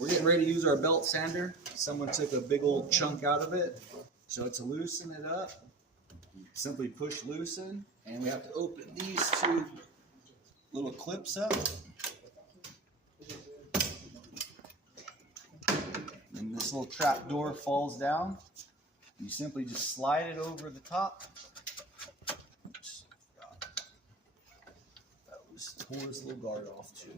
We're getting ready to use our belt sander. Someone took a big old chunk out of it. So to loosen it up, simply push loosen, and we have to open these two little clips up. And this little trap door falls down. You simply just slide it over the top. Oops. Pull this little guard off too.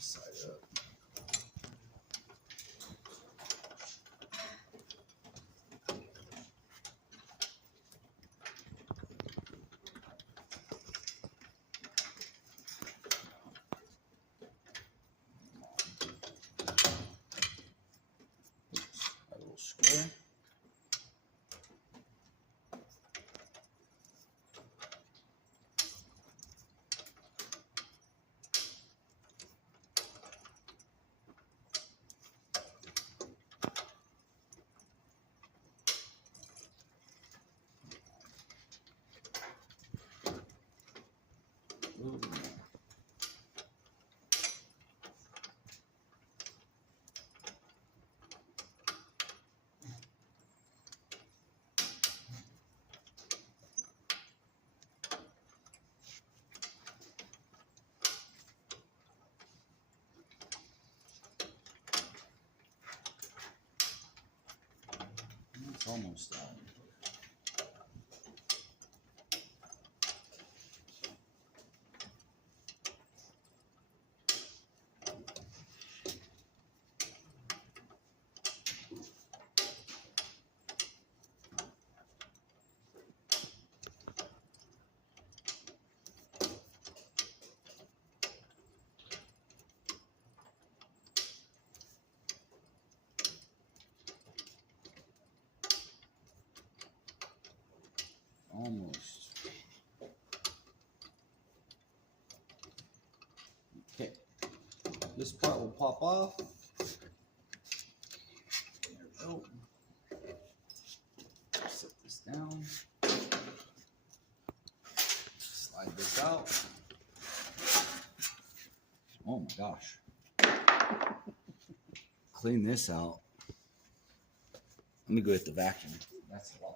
Side up. Oops, a little square. It's almost done. Almost. Okay. This part will pop off. There we go. Set this down. Slide this out. Oh my gosh. Clean this out. Let me go hit the vacuum. That's a lot.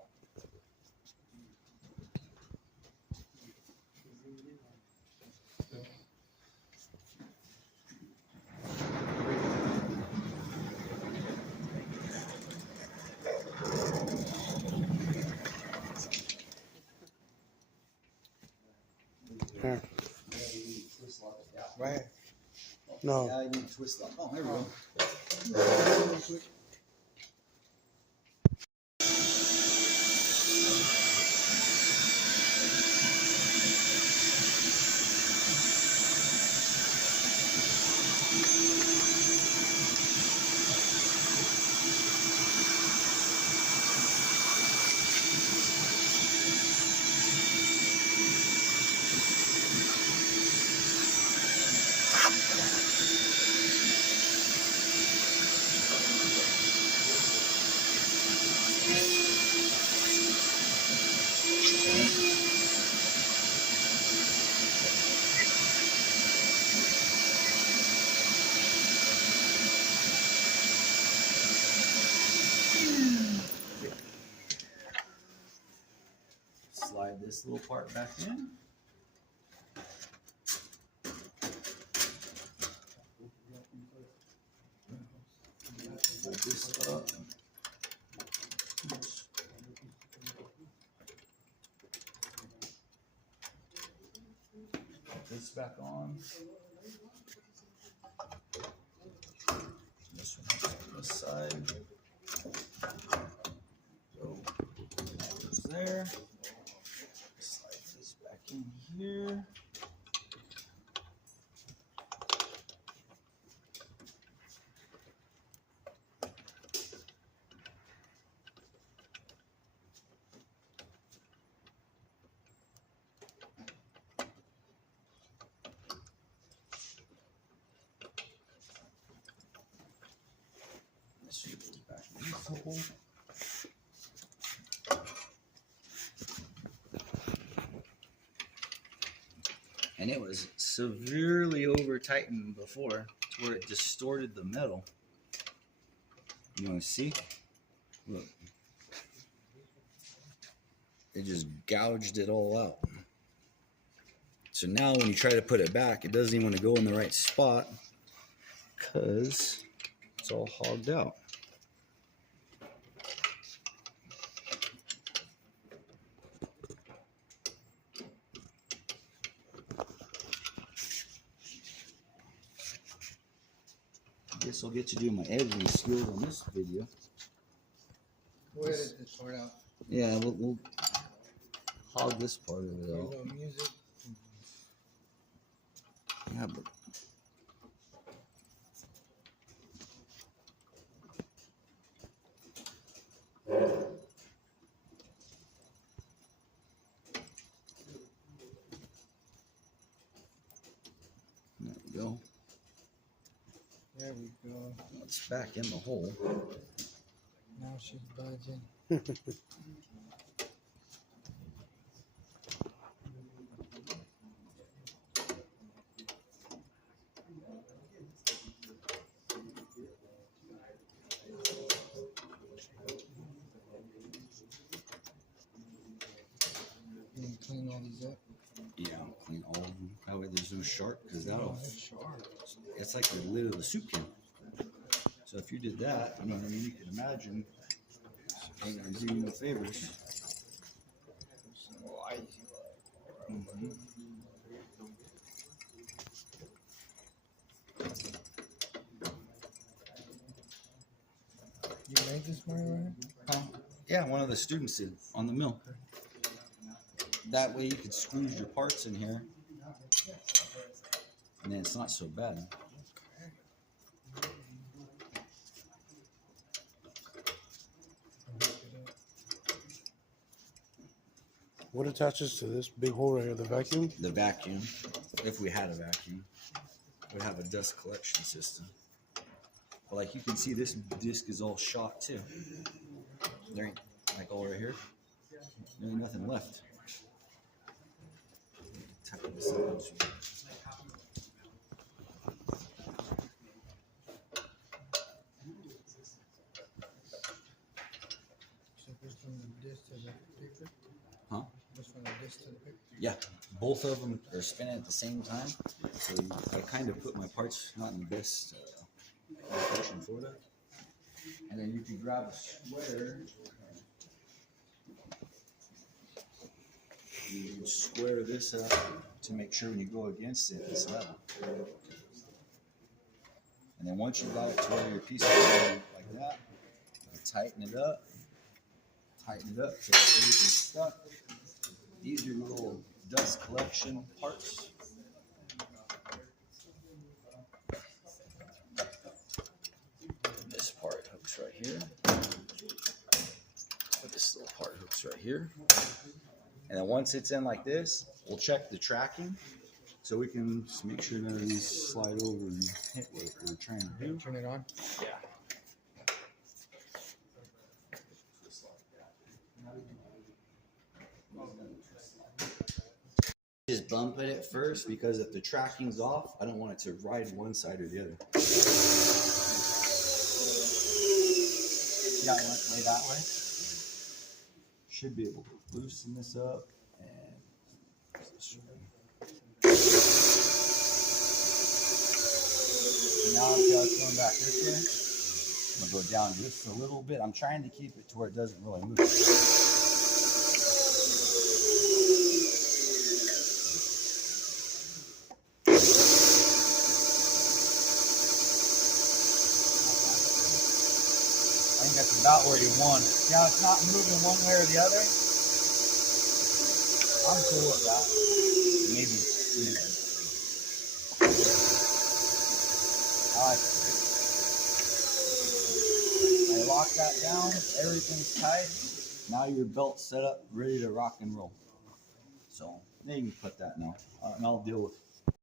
Here. Right. No. Yeah, I need to twist lock. Oh, there we go. Slide this little part back in. Fold this up. Put this back on. This one on this side. So, goes there. Slide this back in here. hole. And it was severely over tightened before to where it distorted the metal. You want to see? Look. It just gouged it all out. So now when you try to put it back, it doesn't even want to go in the right spot because it's all hogged out. I guess I'll get to do my editing skills on this video. We'll edit this part out. Yeah, we'll hog this part of it out. No music. Yeah, but there we go. There we go. It's back in the hole. Now she's budging. You can clean all these up. Yeah, I'll clean all of them. That way there's no sharp, because that'll, Oh, sharp. it's like the lid of the soup can. So if you did that, you know what I mean, you can imagine, ain't gonna do you no favors. Mm-hmm. You made this one right? Yeah, one of the students did on the mill. That way you could squeeze your parts in here, and then it's not so bad. What attaches to this big hole right here? The vacuum? The vacuum, if we had a vacuum, would have a dust collection system. But like you can see, this disc is all shot too. There ain't, like all right here, there ain't nothing left. Tighten this up. So this from the disc to the picture? Huh? This from the disc to the picture? Yeah, both of them are spinning at the same time. So I kind of put my parts not in the best location for that. And then you can grab a square. You can square this up to make sure when you go against it, it's level. And then once you got it to where your piece is like that, you tighten it up so that everything's stuck. These are little dust collection parts. This part hooks right here. This little part hooks right here. And then once it's in like this, we'll check the tracking so we can just make sure none of these slide over and hit what we're trying to do. Turn it on. Yeah. Just bump it at first because if the tracking's off, I don't want it to ride one side or the other. Yeah, I went way that way. Should be able to loosen this up and now it's going back this way. I'm gonna go down just a little bit. I'm trying to keep it to where it doesn't really move. I think that's about where you want it. Yeah, it's not moving one way or the other. I'm cool with that. Maybe. I like it. I lock that down. Everything's tight. Now your belt's set up, ready to rock and roll. So then you can put that now. And I'll deal with